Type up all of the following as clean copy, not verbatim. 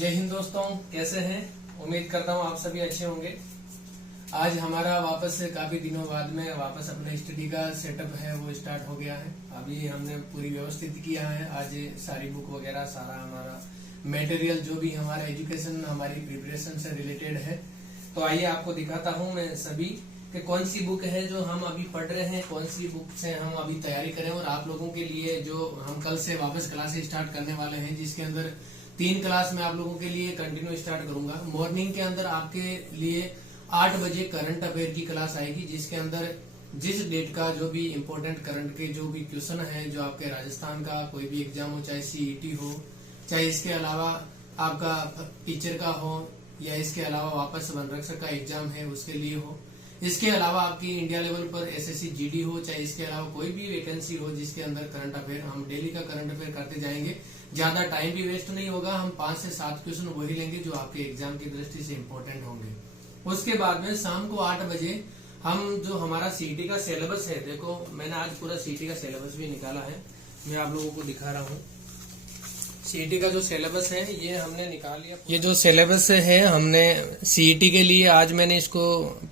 जय हिंद दोस्तों, कैसे हैं? उम्मीद करता हूँ आप सभी अच्छे होंगे। आज हमारा वापस से काफी दिनों बाद में वापस अपना स्टडी का सेटअप है वो स्टार्ट हो गया है। अभी हमने पूरी व्यवस्थित किया है। आज सारी बुक वगैरह सारा हमारा मटेरियल जो भी हमारा एजुकेशन हमारी प्रिपरेशन से रिलेटेड है, तो आइए आपको दिखाता हूँ मैं सभी कि कौन सी बुक है जो हम अभी पढ़ रहे हैं, कौन सी बुक से हम अभी तैयारी करें। और आप लोगों के लिए जो हम कल से वापस क्लासेस स्टार्ट करने वाले हैं, जिसके अंदर 3 क्लास में आप लोगों के लिए कंटिन्यू स्टार्ट करूंगा। मॉर्निंग के अंदर आपके लिए 8 बजे करंट अफेयर की क्लास आएगी, जिसके अंदर जिस डेट का जो भी इम्पोर्टेंट करंट के जो भी क्वेश्चन है, जो आपके राजस्थान का कोई भी एग्जाम हो, चाहे सीईटी हो, चाहे इसके अलावा आपका टीचर का हो, या इसके अलावा वापस बनरक्षक का एग्जाम है उसके लिए हो, इसके अलावा आपकी इंडिया लेवल पर एसएससी जीडी हो, चाहे इसके अलावा कोई भी वैकेंसी हो जिसके अंदर करंट अफेयर, हम डेली का करंट अफेयर करते जाएंगे। ज्यादा टाइम भी वेस्ट नहीं होगा। हम 5 से 7 क्वेश्चन वही लेंगे जो आपके एग्जाम की दृष्टि से इम्पोर्टेंट होंगे। उसके बाद में शाम को 8 बजे हम जो हमारा सीईटी का सिलेबस है, देखो मैंने आज पूरा सीईटी का सिलेबस भी निकाला है, मैं आप लोगों को दिखा रहा हूँ। सीईटी का जो सिलेबस है ये हमने निकाल लिया। ये जो सिलेबस है हमने सीईटी के लिए आज मैंने इसको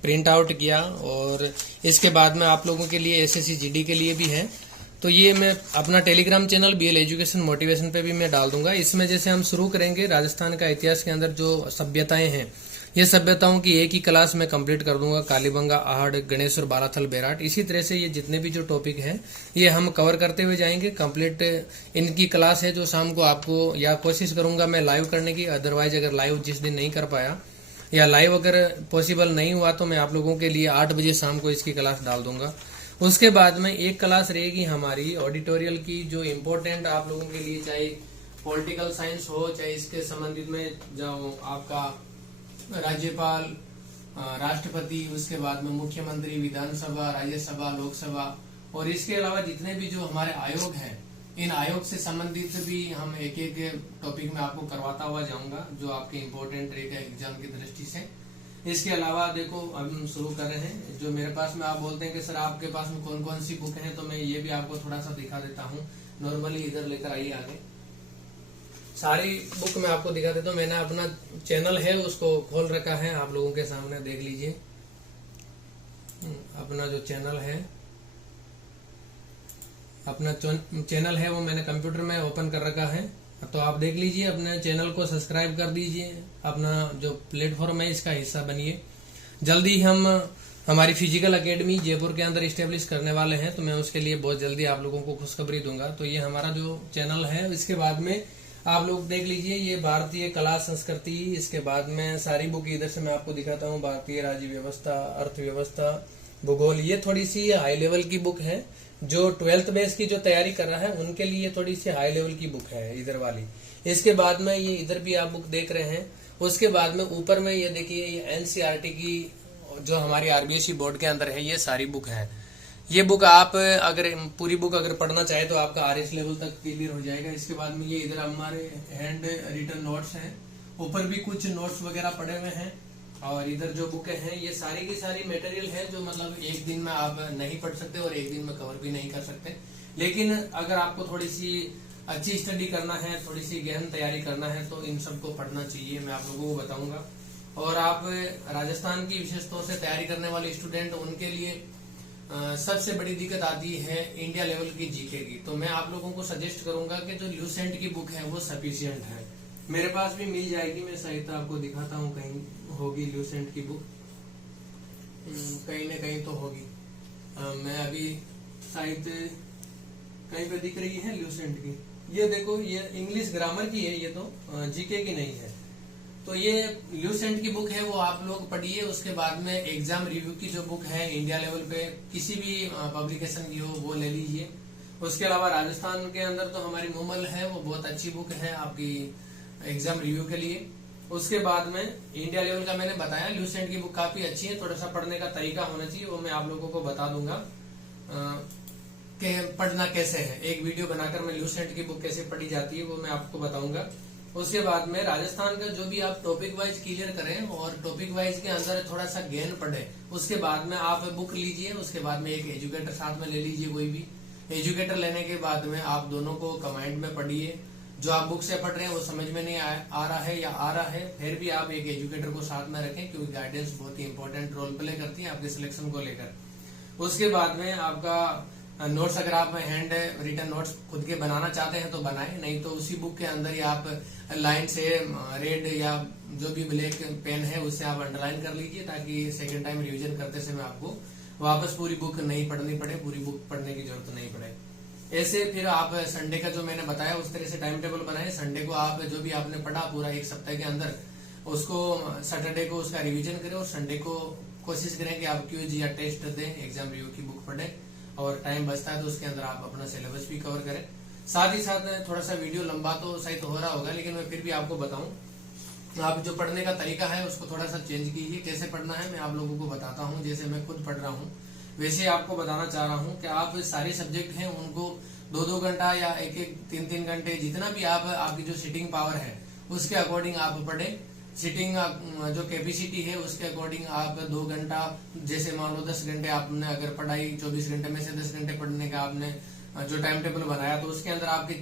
प्रिंट आउट किया, और इसके बाद में आप लोगों के लिए एसएससी जीडी के लिए भी है। तो ये मैं अपना Telegram channel BL education motivation पे भी मैं डाल दूंगा। इसमें जैसे हम शुरू करेंगे राजस्थान का इतिहास के अंदर जो सभ्यताएं हैं, ये सभ्यताओं की एक ही क्लास में कंप्लीट कर दूंगा। कालीबंगा, आहड़, गणेश और बालाथल, बेराट, इसी तरह से ये जितने भी जो टॉपिक हैं ये हम कवर करते हुए जाएंगे। कंप्लीट इनकी क्लास है जो शाम को आपको, या कोशिश करूंगा मैं लाइव करने की, अदरवाइज अगर लाइव जिस दिन नहीं कर पाया या लाइव अगर पॉसिबल नहीं हुआ तो मैं आप लोगों के लिए 8 बजे शाम को इसकी क्लास डाल दूंगा। उसके बाद में एक क्लास रहेगी हमारी ऑडिटोरियल की, जो इम्पोर्टेंट आप लोगों के लिए, चाहे पॉलिटिकल साइंस हो, चाहे इसके संबंधित में जो आपका राज्यपाल, राष्ट्रपति, उसके बाद में मुख्यमंत्री, विधानसभा, राज्यसभा, लोकसभा, और इसके अलावा जितने भी जो हमारे आयोग हैं, इन आयोग से संबंधित भी हम एक एक टॉपिक में आपको करवाता हुआ जाऊंगा जो आपके इम्पोर्टेंट रहेगा एग्जाम की दृष्टि से। इसके अलावा देखो अब हम शुरू कर रहे हैं। जो मेरे पास में आप बोलते हैं कि सर आपके पास में कौन कौन सी बुक है, तो मैं ये भी आपको थोड़ा सा दिखा देता हूँ। नॉर्मली इधर लेकर आइए आगे, सारी बुक मैं आपको दिखा देता हूँ। मैंने अपना चैनल है उसको खोल रखा है, आप लोगों के सामने देख लीजिए। अपना जो चैनल है, अपना चैनल है वो मैंने कंप्यूटर में ओपन कर रखा है, तो आप देख लीजिए। अपने चैनल को सब्सक्राइब कर दीजिए, अपना जो प्लेटफॉर्म है इसका हिस्सा बनिए। जल्दी हम हमारी फिजिकल एकेडमी जयपुर के अंदर इस्टेब्लिश करने वाले हैं, तो मैं उसके लिए बहुत जल्दी आप लोगों को खुशखबरी दूंगा। तो ये हमारा जो चैनल है, इसके बाद में आप लोग देख लीजिए ये भारतीय कला संस्कृति, इसके बाद में सारी बुक इधर से मैं आपको दिखाता हूँ। भारतीय राज्य व्यवस्था, अर्थव्यवस्था, भूगोल, ये थोड़ी सी हाई लेवल की बुक है। जो 12th बेस की जो तैयारी कर रहा है उनके लिए थोड़ी सी हाई लेवल की बुक है इधर वाली। इसके बाद में ये इधर भी आप बुक देख रहे हैं। उसके बाद में ऊपर में ये देखिए, ये एनसीईआरटी की जो हमारी आरबीएसई बोर्ड के अंदर है, ये सारी बुक है। ये बुक आप अगर पूरी बुक अगर पढ़ना चाहे तो आपका आरएस लेवल तक क्लियर हो जाएगा। इसके बाद में ये इधर हमारे हैंड रिटन नोट्स हैं, ऊपर भी कुछ नोट्स वगैरह पड़े हुए हैं, और इधर जो बुकें हैं ये सारी की सारी मटेरियल है जो मतलब एक दिन में आप नहीं पढ़ सकते और एक दिन में कवर भी नहीं कर सकते। लेकिन अगर आपको थोड़ी सी अच्छी स्टडी करना है, थोड़ी सी गहन तैयारी करना है, तो इन सबको पढ़ना चाहिए, मैं आप लोगों को बताऊंगा। और आप राजस्थान की विशेष तौर से तैयारी करने वाले स्टूडेंट, उनके लिए सबसे बड़ी दिक्कत आती है इंडिया लेवल की जीके की। तो मैं आप लोगों को सजेस्ट करूंगा कि जो ल्यूसेंट की बुक है वो सफिशियंट है। मेरे पास भी मिल जाएगी, मैं सहित आपको दिखाता हूँ, कहीं होगी ल्यूसेंट की बुक, कहीं न कहीं तो होगी। मैं अभी शायद कहीं पे दिख रही है ल्यूसेंट की। ये देखो, ये इंग्लिश ग्रामर की है, ये तो जीके की नहीं है। तो ये ल्यूसेंट की बुक है, वो आप लोग पढ़िए। उसके बाद में एग्जाम रिव्यू की जो बुक है इंडिया लेवल पे किसी भी पब्लिकेशन की हो वो ले लीजिए। उसके अलावा राजस्थान के अंदर तो हमारी मोमल है, वो बहुत अच्छी बुक है आपकी एग्जाम रिव्यू के लिए। उसके बाद में इंडिया लेवल का मैंने बताया, ल्यूसेंट की बुक काफी अच्छी है। थोड़ा सा पढ़ने का तरीका होना चाहिए, वो मैं आप लोगों को बता दूंगा कि पढ़ना कैसे है। एक वीडियो बनाकर मैं ल्यूसेंट की बुक कैसे पढ़ी जाती है वो मैं आपको बताऊंगा। उसके बाद में राजस्थान का जो भी आप टॉपिक वाइज क्लियर करें और टॉपिक वाइज के अंदर थोड़ा सा ज्ञान पढ़े, उसके बाद में आप बुक लीजिए। उसके बाद में एक एजुकेटर साथ में ले लीजिए, कोई भी एजुकेटर लेने के बाद में आप दोनों को कमांड में पढ़िए। जो आप बुक से पढ़ रहे हैं वो समझ में नहीं आ रहा है या आ रहा है, फिर भी आप एक एजुकेटर को साथ में रखें, क्योंकि गाइडेंस बहुत ही इंपॉर्टेंट रोल प्ले करती है आपके सिलेक्शन को लेकर। उसके बाद में आपका नोट्स, अगर आप हैंड रिटन नोट्स खुद के बनाना चाहते हैं तो बनाएं, नहीं तो उसी बुक के अंदर ही आप लाइन से रेड या जो भी ब्लैक पेन है उससे आप अंडरलाइन कर लीजिए, ताकि सेकंड टाइम रिवीजन करते समय आपको वापस पूरी बुक नहीं पढ़नी पड़े, पूरी बुक पढ़ने की जरूरत नहीं पड़े। ऐसे फिर आप संडे का जो मैंने बताया उस तरह से टाइम टेबल बनाए। संडे को आप जो भी आपने पढ़ा पूरा एक सप्ताह के अंदर, उसको सैटरडे को उसका रिवीजन करें, और संडे को कोशिश करें कि आप क्यूज या टेस्ट दें, एग्जाम रिव्यू की बुक पढ़ें, और टाइम बचता है तो उसके अंदर आप अपना सिलेबस भी कवर करें। साथ ही साथ थोड़ा सा वीडियो लंबा तो सही तो हो रहा होगा, लेकिन मैं फिर भी आपको बताऊं, आप जो पढ़ने का तरीका है उसको थोड़ा सा चेंज कीजिए। कैसे पढ़ना है मैं आप लोगों को बताता हूँ, जैसे मैं खुद पढ़ रहा हूँ वैसे आपको बताना चाह रहा हूँ कि आप सारे सब्जेक्ट हैं उनको 2-2 घंटा या 1-1, 3-3 घंटे, जितना भी आपकी जो सीटिंग पावर है उसके अकॉर्डिंग आप पढ़ें। सीटिंग जो कैपेसिटी है उसके अकॉर्डिंग आप 2 घंटा, जैसे मान लो 10 घंटे आपने अगर पढ़ाई 24 घंटे में से 10 घंटे पढ़ने का आपने जो टाइम टेबल बनाया, तो उसके अंदर आपके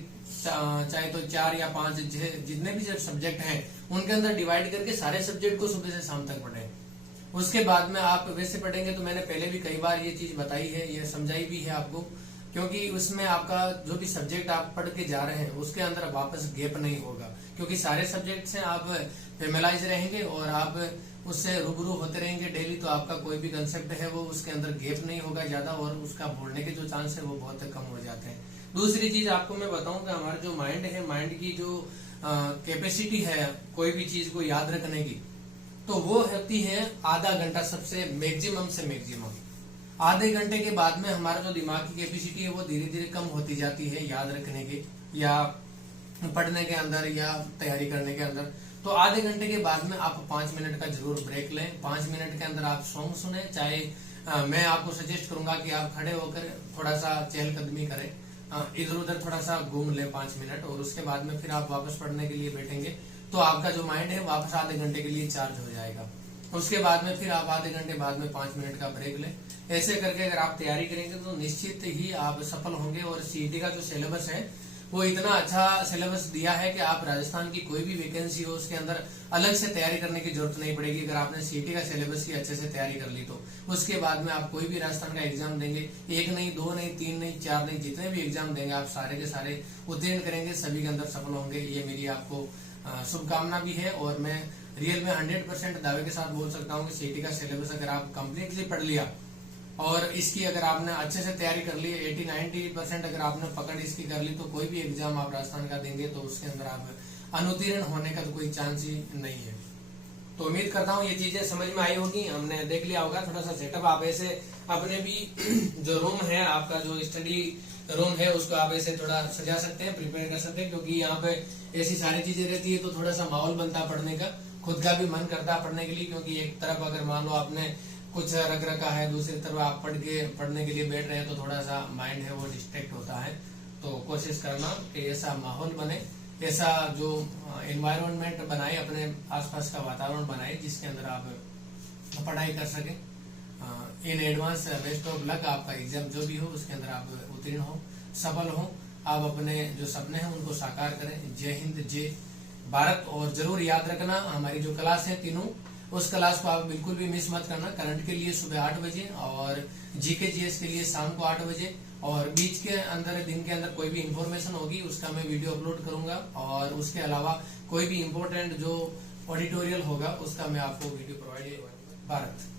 चाहे तो 4 या 5 जितने भी सब्जेक्ट हैं उनके अंदर डिवाइड करके सारे सब्जेक्ट को सुबह से शाम तक पढ़ें। उसके बाद में आप वैसे पढ़ेंगे तो मैंने पहले भी कई बार ये चीज बताई है, ये समझाई भी है आपको, क्योंकि उसमें आपका जो भी सब्जेक्ट आप पढ़ के जा रहे हैं उसके अंदर वापस गैप नहीं होगा, क्योंकि सारे सब्जेक्ट से आप फेमिलाइज रहेंगे और आप उससे रूबरू होते रहेंगे डेली, तो आपका कोई भी कंसेप्ट है वो उसके अंदर गैप नहीं होगा ज्यादा, और उसका भूलने के जो चांस है वो बहुत कम हो जाते हैं। दूसरी चीज आपको मैं बताऊं कि हमारा जो माइंड है, माइंड की जो कैपेसिटी है कोई भी चीज को याद रखने की, तो वो होती है आधा घंटा, सबसे मैक्सिमम से मैक्सिमम। आधे घंटे के बाद में हमारा जो दिमाग की कैपेसिटी है वो धीरे धीरे कम होती जाती है याद रखने की या पढ़ने के अंदर या तैयारी करने के अंदर। तो आधे घंटे के बाद में आप 5 मिनट का जरूर ब्रेक लें। 5 मिनट के अंदर आप सॉन्ग सुने, चाहे मैं आपको सजेस्ट करूंगा कि आप खड़े होकर थोड़ा सा चहलकदमी करें, इधर उधर थोड़ा सा घूम लें 5 मिनट, और उसके बाद में फिर आप वापस पढ़ने के लिए बैठेंगे तो आपका जो माइंड है वापस आधे घंटे के लिए चार्ज हो जाएगा। उसके बाद में फिर आप आधे घंटे बाद में 5 मिनट का ब्रेक लें। ऐसे करके अगर आप तैयारी करेंगे तो निश्चित ही आप सफल होंगे। और सीईटी का जो सिलेबस है वो इतना अच्छा सिलेबस दिया है कि आप राजस्थान की कोई भी वैकेंसी हो उसके अंदर अलग से तैयारी करने की जरूरत नहीं पड़ेगी। अगर आपने सीईटी का सिलेबस की अच्छे से तैयारी कर ली तो उसके बाद में आप कोई भी राजस्थान का एग्जाम देंगे, 1 नहीं, 2 नहीं, 3 नहीं, 4 नहीं, जितने भी एग्जाम देंगे आप सारे के सारे उत्तीर्ण करेंगे, सभी के अंदर सफल होंगे। ये मेरी आपको शुभकामना भी है, और मैं रियल में 100% दावे के साथ बोल सकता हूँ कि सीईटी का सिलेबस अगर आप कंप्लीटली पढ़ लिया और इसकी अगर आपने अच्छे से तैयारी कर ली, 80-90% अगर आपने पकड़ इसकी कर ली, तो कोई भी एग्जाम आप राजस्थान का देंगे तो उसके अंदर आप अनुत्तीर्ण होने का तो कोई चांस ही नहीं है। तो उम्मीद करता हूँ ये चीजें समझ में आई होगी, हमने देख लिया होगा थोड़ा सा सेटअप। आप ऐसे अपने भी जो रूम है, आपका जो स्टडी रूम है, उसको आप ऐसे थोड़ा सजा सकते हैं, प्रिपेयर कर सकते हैं, क्योंकि यहाँ पे ऐसी सारी चीजें रहती है तो थोड़ा सा माहौल बनता है पढ़ने का, खुद का भी मन करता है पढ़ने के लिए। क्योंकि एक तरफ अगर मान लो आपने कुछ रख रखा है, दूसरी तरफ आप पढ़ने के लिए बैठ रहे हैं तो थोड़ा सा माइंड है वो डिस्ट्रैक्ट होता है। तो कोशिश करना कि ऐसा माहौल बने, ऐसा जो एनवायरनमेंट बनाए, अपने आसपास का वातावरण बनाए जिसके अंदर आप पढ़ाई कर सके। In advance best of luck, आपका एग्जाम जो भी हो उसके अंदर आप उत्तीर्ण हो, सफल हो, आप अपने जो सपने हैं उनको साकार करें। जय हिंद, जय भारत। और जरूर याद रखना हमारी जो क्लास है तीनों, उस क्लास को आप बिल्कुल भी मिस मत करना। करंट के लिए सुबह 8 बजे और जीके जीएस के लिए शाम को 8 बजे, और बीच के अंदर दिन के अंदर कोई भी इंफॉर्मेशन होगी उसका मैं वीडियो अपलोड करूंगा, और उसके अलावा कोई भी इम्पोर्टेंट जो ऑडिटोरियल होगा उसका मैं आपको वीडियो प्रोवाइड करूंगा। भारत।